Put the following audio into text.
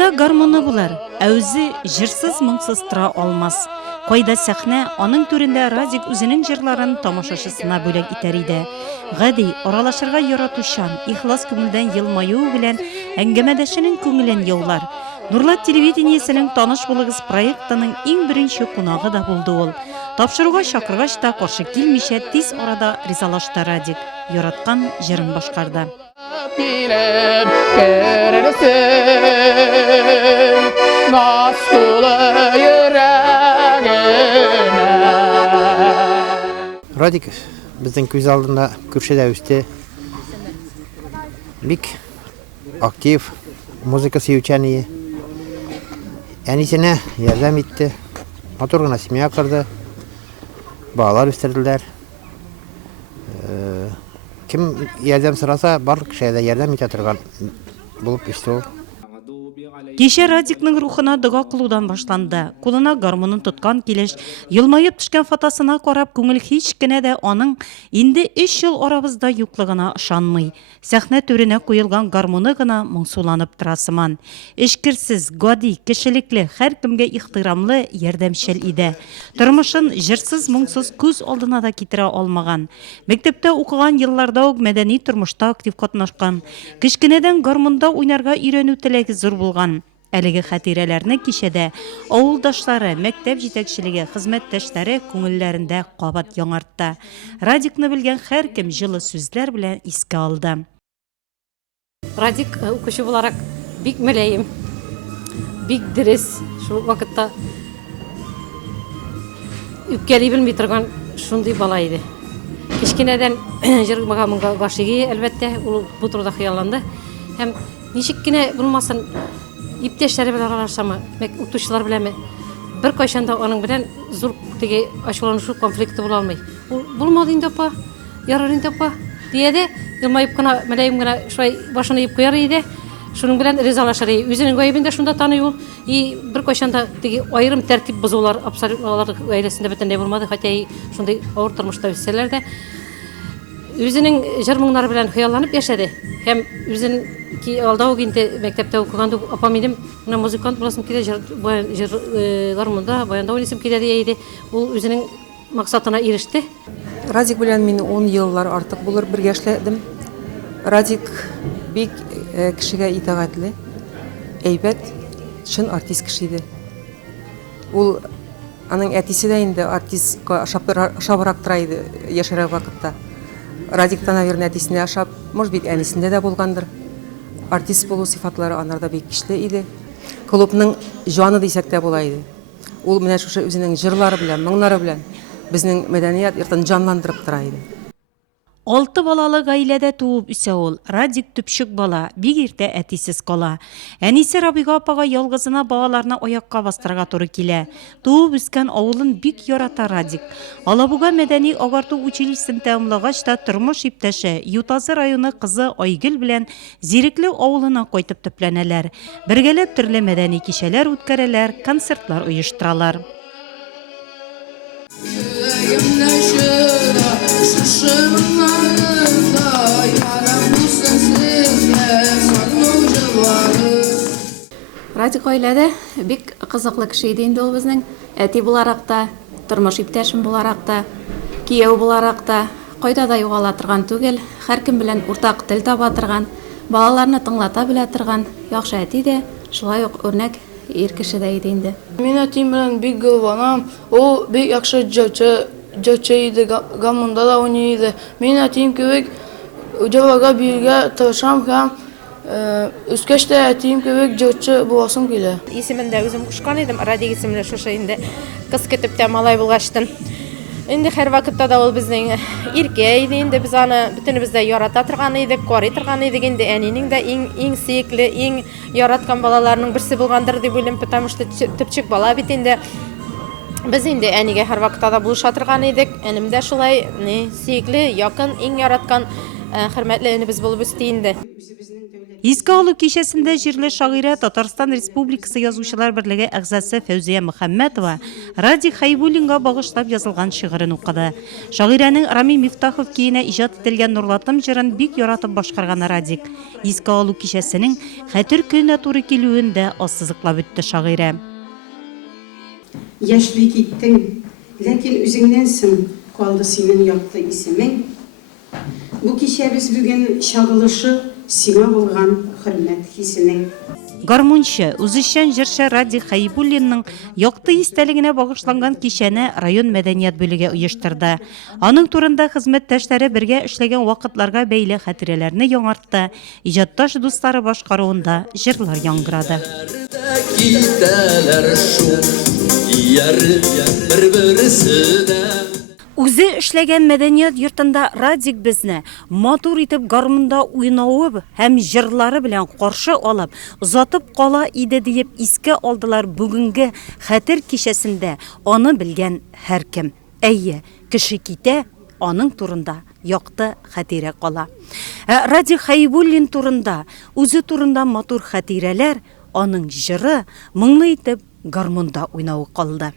Кулында гармоны булар, әүзе җырсыз моңсыз тора алмас. Кайда сәхнә, аның түрендә Радик үзенең җырларын тамашачысына бүләк итәр иде. Гади, аралашырга яратучан, ихлас күңелдән елмаю белән әңгәмәдәшенең күңелен яулар. Нурлат телевидениесенең Таныш булыгыз проектының иң беренче кунагы да булды ул. Тапшыруга чакыргач та каршы килмичә тиз арада ризалашты Радик. Яраткан җырын башкарды. Радик біздің көз алдында күршеде өсті. Бик актив, музыка сүйүчәние. Әнисенә ярдәм итте. Матур гына семья кырды. Балалар үстерделәр. Ким ярдәм сораса, бар кешегә ярдәм итә торган булып иште ул. Кеше Радикның рухына дога кылудан башланды. Кулына гармонын тоткан килеш, елмайып төшкән фотосына карап, күңел һич кенә дә аның инде 3 ел арабызда юклыгына ышанмый. Сәхнә түренә куелган гармоны гына моңсуланып тора сыман. Эшкерсез, гади, кешелекле, һәр кемгә ихтирамлы, ярдәмчел иде. Тормышын җырсыз, моңсыз күз алдына да китерә алмаган. Мәктәптә укыган елларда ук мәдәни тормышта актив катнашкан. Кечкенәдән гармонда уйнарга өйрәнү теләге зур булган. Әлеге хатирәләрне кичәдә авылдашлары, мәктәп җитәкчелеге, хезмәттәшләре күңелләрендә кабат яңартты. Радикны белгән һәр кем җылы сүзләр белән искә алды. Радик укучы буларак бик мөләем, бик дөрес, шул вакытта үпкәли белми торган шундый бала иде. Кичкенәдән җырга монга гашыйгы, әлбәттә, ул бу турыда хыялланды. Һәм ничек кенә булмасын, иптәшләре белән аралашамы, укытучылар беләме, бер кайчанда аның белән зур теге ачуланышу конфликты була алмый. Ул булмады инде апа, ярар инде апа, диеде, елмайып кына, мөләем генә шулай башын иеп куяр иде. Шуның белән ризалашыр иде. Үзенең гаебен дә шунда таный ул. И бер кайчанда теге айрым тәртип бозулар абсолютлар гаиләсендә бөтенләй булмады, хотя шундый авыр тормышта үссәләр дә. Үзенең җыр-моңнары белән хыялланып яшәде. Һәм үзен ки алда ук инде мәктәптә укыганда апам идем, менә музыкант буласым килә, җыр гармонда, баянда уйнасым килә диде. Ул үзенең максатына иреште. Радик белән мин 10 еллар артык булыр бергә эшләдем. Радик бик кешегә итәгатьле, әйбәт, чын артист кеше иде. Ул аның әтисе дә инде артистка шабрак тора иде яшәрә вакытта. Радиктан, наверное, әтисенә ашап, может быть, әнисендә дә булгандыр. Артист булу сыйфатлары анарда бик көчле иде. Клубның җаны дисәк тә була иде. Ул менә шушы үзенең җырлары белән, моңнары белән безнең мәдәният йортын җанландырып тора иде. 6 балалы гаиләдә туып үсә ул. Радик төпчек бала, бик иртә әтисез кала. Әнисе Рабига апага ялгызына балаларны аякка бастырга туры килә. Туып үскән авылын бик ярата Радик. Алабуга мәдәни агарту училищесын тәмамлагач та тормыш иптәше Ютазы районы кызы Айгөл белән Зирекле авылына кайтып төпләнәләр. Бергәләп төрле мәдәни кичәләр үткәрәләр, концертлар оештыралар. Радик гаиләдә бик кызыклы кеше иде инде ул безнең. Әти буларак та, тормыш иптәшем буларак та, кияү буларак та, кайда да югала торган түгел, һәр кем белән уртак тел таба торган, балаларны тыңлата белә торган яхшы әти дә, шулай ук үрнәк ир кеше дә иде инде. Мин әтим белән бик гылванам. Ул бик яхшы җырчы иде, гармонда да уйный иде. Мин әтим кебек җырларга бирергә тырышам һәм үскәч тә әтим кебек җырчы буласым килә. Исемен дә үзем кушкан идем, Радик исемле шушы инде кыз көтеп тә малай булгаштын. Инде һәр вакытта да ул безнең иркә иде инде, без аны бөтенебез дә ярата торган идек, карый торган идек инде. Әнинең дә иң сөекле, иң яраткан балаларының берсе булгандыр дип уйлыйм, потому что төпчек бала бит инде. Без инде әнигә һәр вакытта да булыша торган идек. Әнем дә шулай сөекле, якын, иң яраткан хөрмәтле әнебез булып үсте инде. Иске алу кичәсендә җирле шагыйрә Татарстан Республикасы Язучылар берлеге әгъзасы Фәүзия Мөхәммәтова Радик Хәйбуллинга багышлап язылган шигырен укыды. Шагыйрәнең Рами Мифтахов киенә иҗат ителгән Нурлатым җырын бик яратып башкарган Радик иске алу кичәсенең хәтер көненә туры килүендә ассызыклап үтте шагыйрә. Яшьли киттең, ләкин үзеңнән соң калды синең якты исемең. Бу кичә без бүген чагылышы сиңа булган хөрмәт хисенең. Гармунчы, үзешчән җырчы Радик Хәйбуллинның якты истәлегенә багышланган кичәне район мәдәният бүлеге оештырды. Аның турында хезмәттәшләре бергә эшләгән вакытларга бәйле хатирәләрне яңартты. Иҗатташ дуслары башкаруында җырлар яңгырады. Үзе эшләгән мәдәният йортында Радик безне матур итеп гармунда уйнавы һәм җырлары белән каршы алып, озатып кала иде дип искә алдылар бүгенге хәтер кичәсендә аны белгән һәркем. Әйе, кеше китә, аның турында якты хатирә кала. Радик Хәйбуллин турында, үзе турында матур хатирәләр, аның җыры моңлы итеп гармунда уйнавы калды.